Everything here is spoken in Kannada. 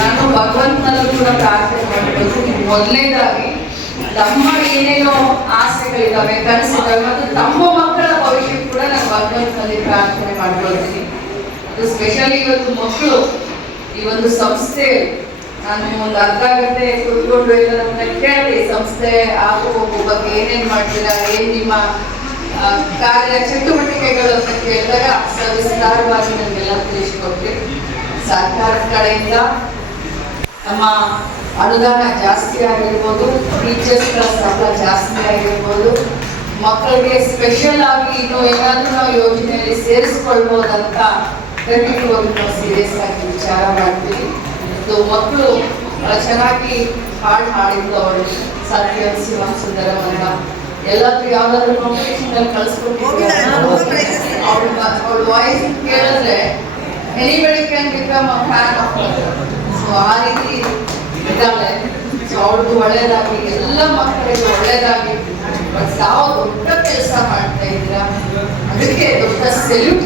ನಾನು ಭಗವಂತನಲ್ಲೂ ಕೂಡ ಪ್ರಾರ್ಥನೆ ಮಾಡ್ಕೊಳ್ತೀನಿ. ಮೊದಲನೇದಾಗಿ ತಮ್ಮ ಏನೇನೋ ಆಸೆಗಳಿದ್ದಾವೆ, ಕನಸಿದ್ದಾವೆ ಮತ್ತು ತಮ್ಮ ಮಕ್ಕಳ ಭವಿಷ್ಯ ಕೂಡ ನಾನು ಭಗವಂತನಲ್ಲಿ ಪ್ರಾರ್ಥನೆ ಮಾಡ್ಕೊಳ್ತೀನಿ. ಅದು ಸ್ಪೆಷಲಿ ಇವತ್ತು ಮಕ್ಕಳು ಈ ಒಂದು ಸಂಸ್ಥೆ, ನಾನು ಒಂದು ಅರ್ಧ ಗಂಟೆ ಕೂತ್ಕೊಂಡು ಎಲ್ಲರನ್ನ ಕೇಳಿದೆ, ಸಂಸ್ಥೆ ಆಗು ಹೋಗೋ ಬಗ್ಗೆ ಏನೇನು ಮಾಡ್ತೀರಾ, ಏನ್ ನಿಮ್ಮ ಕಾರ್ಯ ಚಟುವಟಿಕೆಗಳು ಅಂತ ಕೇಳಿದಾಗ ಸವಿಸ್ತಾರವಾಗಿ ನಮಗೆಲ್ಲ ತಿಳಿಸಿಕೊಟ್ರಿ. ಸರ್ಕಾರದ ಕಡೆಯಿಂದ ನಮ್ಮ ಅನುದಾನ ಜಾಸ್ತಿ ಆಗಿರ್ಬೋದು, ಟೀಚರ್ಸ್ಗಳ ಸಂಬಳ ಜಾಸ್ತಿ ಆಗಿರ್ಬೋದು, ಮಕ್ಕಳಿಗೆ ಸ್ಪೆಷಲ್ ಆಗಿ ಇನ್ನು ಏನಾದರೂ ನಾವು ಯೋಜನೆಯಲ್ಲಿ ಸೇರಿಸ್ಕೊಳ್ಬೋದಂತ ಖಂಡಿತವಾಗಿ ನಾವು ಸೀರಿಯಸ್ ಆಗಿ ವಿಚಾರ ಮಾಡ್ತೀವಿ. ಮಕ್ಕಳು ಚೆನ್ನಾಗಿ ಹಾಡಿದ್ದು ಅವಳು ಸತ್ಯ ಶಿವ ಸುಂದರಂ ಅಂತ ಎಲ್ಲಾದ್ರೂ ಯಾವ್ದಾದ್ರು ಕಾಂಪಿಟೇಷನ್ ಅಲ್ಲಿ ಕಳಿಸ್ಕೊಟ್ಟಿದ್ದಾರೆ. ಅವಳ ವಾಯ್ಸ್ ಕೇಳಿದ್ರೆ anybody can become a fan of her. So ಆ ರೀತಿ ಇದ್ದಾಳೆ. ಸೊ ಅವಳಿಗೂ ಒಳ್ಳೇದಾಗಿ, ಎಲ್ಲ ಮಕ್ಕಳಿಗೂ ಒಳ್ಳೇದಾಗಿ. ತಾವು ದೊಡ್ಡ ಕೆಲಸ ಮಾಡ್ತಾ ಇದ್ದೀರಾ, ಅದಕ್ಕೆ ದೊಡ್ಡ ಸೆಲ್ಯೂಟ್